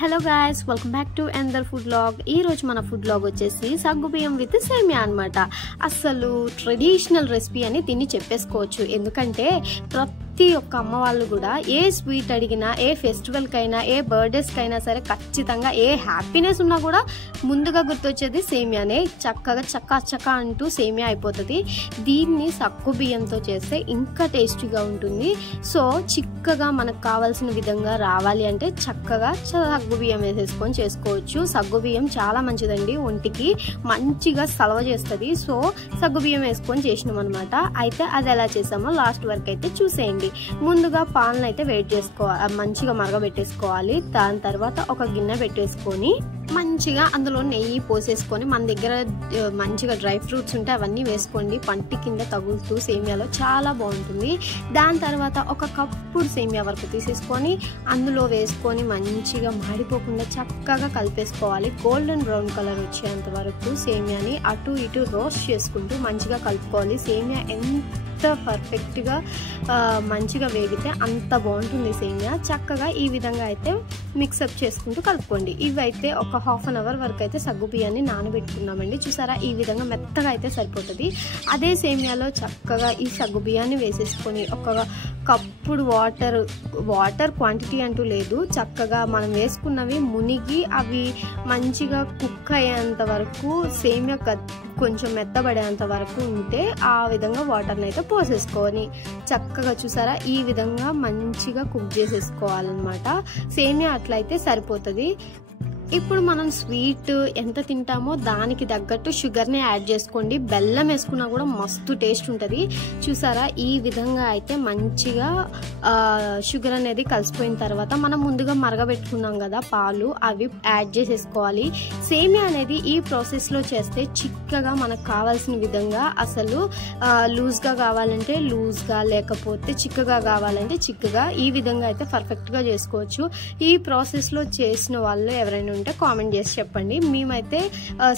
Hello guys, welcome back to another food vlog. ఈ రోజు మన ఫుడ్ వ్లాగ్ వచ్చేసి సగ్గుబియ్యం విత్ సేమియా అన్నమాట. అసలు ట్రెడిషనల్ రెసిపీ అని దీన్ని చెప్పేసుకోవచ్చు. ఎందుకంటే ప్రతి ఒక్క అమ్మ వాళ్ళు కూడా ఏ స్వీట్ అడిగినా, ఏ ఫెస్టివల్కైనా, ఏ బర్త్డేస్కైనా సరే ఖచ్చితంగా ఏ హ్యాపీనెస్ ఉన్నా కూడా ముందుగా గుర్తొచ్చేది సేమియానే. చక్కగా చక్కా అంటూ సేమియా అయిపోతుంది. దీన్ని సగ్గుబియ్యంతో చేస్తే ఇంకా టేస్టీగా ఉంటుంది. సో చిక్కగా మనకు కావాల్సిన విధంగా రావాలి అంటే చక్కగా సగ్గుబియ్యం వేసేసుకొని చేసుకోవచ్చు. సగ్గుబియ్యం చాలా మంచిదండి, ఒంటికి మంచిగా సలవ చేస్తుంది. సో సగ్గుబియ్యం వేసుకొని చేసినాం అనమాట. అయితే అది ఎలా చేసామో లాస్ట్ వరకు అయితే చూసేయండి. ముందుగా పాలను అయితే మంచిగా మరగబెట్టేసుకోవాలి. దాని తర్వాత ఒక గిన్నె పెట్టేసుకొని మంచిగా అందులో నెయ్యి పోసేసుకొని, మన దగ్గర మంచిగా డ్రై ఫ్రూట్స్ ఉంటే అవన్నీ వేసుకోండి. పంటి కింద తగులుతూ సేమియాలో చాలా బాగుంటుంది. దాని తర్వాత ఒక కప్పుడు సేమియా వరకు తీసేసుకొని అందులో వేసుకొని మంచిగా మాడిపోకుండా చక్కగా కలిపేసుకోవాలి. గోల్డెన్ బ్రౌన్ కలర్ వచ్చేంత వరకు సేమియాని అటు ఇటు రోస్ట్ చేసుకుంటూ మంచిగా కలుపుకోవాలి. సేమియా ఎంత పర్ఫెక్ట్గా మంచిగా వేగితే అంత బాగుంటుంది సేమియా. చక్కగా ఈ విధంగా అయితే మిక్సప్ చేసుకుంటూ కలుపుకోండి. ఇవైతే ఒక హాఫ్ అన్ అవర్ వరకు అయితే సగ్గుబియ్యాన్ని నానబెట్టుకున్నామండి. చూసారా, ఈ విధంగా మెత్తగా అయితే సరిపోతుంది. అదే సేమియాలో చక్కగా ఈ సగ్గుబియ్యాన్ని వేసేసుకొని ఒక కప్పుడు వాటర్ క్వాంటిటీ అంటూ లేదు, చక్కగా మనం వేసుకున్నవి మునిగి అవి మంచిగా కుక్ అయ్యేంత వరకు, సేమియా కొంచెం మెత్తబడేంత వరకు ఉంటే ఆ విధంగా వాటర్ని అయితే పోసేసుకొని చక్కగా చూసారా ఈ విధంగా మంచిగా కుక్ చేసేసుకోవాలన్నమాట. సేమియా అట్లయితే సరిపోతుంది. ఇప్పుడు మనం స్వీట్ ఎంత తింటామో దానికి తగ్గట్టు షుగర్ని యాడ్ చేసుకోండి. బెల్లం వేసుకున్నా కూడా మస్తు టేస్ట్ ఉంటుంది. చూసారా ఈ విధంగా అయితే మంచిగా షుగర్ అనేది కలిసిపోయిన తర్వాత మనం ముందుగా మరగబెట్టుకున్నాం కదా పాలు, అవి యాడ్ చేసేసుకోవాలి. సేమియా అనేది ఈ ప్రాసెస్లో చేస్తే చిక్కగా మనకు కావాల్సిన విధంగా, అసలు లూజ్గా కావాలంటే లూజ్గా, లేకపోతే చిక్కగా కావాలంటే చిక్కగా, ఈ విధంగా అయితే పర్ఫెక్ట్గా చేసుకోవచ్చు. ఈ ప్రాసెస్లో చేసిన వాళ్ళు ఎవరైనా ఉంటే కామెంట్ చేసి చెప్పండి. మేమైతే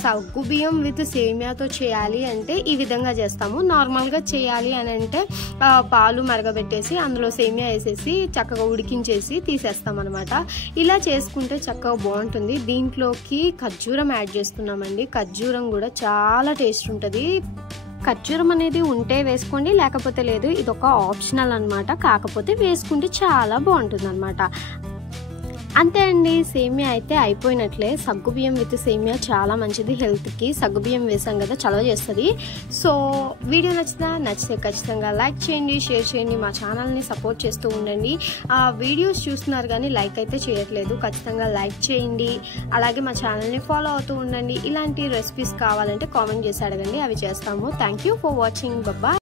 సగ్గుబియ్యం విత్ సేమియాతో చేయాలి అంటే ఈ విధంగా చేస్తాము. నార్మల్గా చేయాలి అని అంటే పాలు మరగబెట్టేసి అందులో సేమియా వేసేసి చక్కగా ఉడికించేసి తీసేస్తాం అనమాట. ఇలా చేసుకుంటే చక్కగా బాగుంటుంది. దీంట్లోకి ఖర్జూరం యాడ్ చేస్తున్నామండి. ఖర్జూరం కూడా చాలా టేస్ట్ ఉంటుంది. ఖర్జూరం అనేది ఉంటే వేసుకోండి, లేకపోతే లేదు. ఇది ఒక ఆప్షనల్ అనమాట. కాకపోతే వేసుకుంటే చాలా బాగుంటుంది అనమాట. అంతే అండి, సేమియా అయితే అయిపోయినట్లే. సగ్గుబియ్యం విత్ సేమియా చాలా మంచిది హెల్త్కి. సగ్గుబియ్యం వేసాం కదా, చలవ చేస్తుంది. సో వీడియో నచ్చితే ఖచ్చితంగా లైక్ చేయండి, షేర్ చేయండి, మా ఛానల్ని సపోర్ట్ చేస్తూ ఉండండి. వీడియోస్ చూస్తున్నారు కానీ లైక్ అయితే చేయట్లేదు, ఖచ్చితంగా లైక్ చేయండి. అలాగే మా ఛానల్ని ఫాలో అవుతూ ఉండండి. ఇలాంటి రెసిపీస్ కావాలంటే కామెంట్ చేసి అడగండి, అవి చేస్తాము. Thank you for watching. Bye.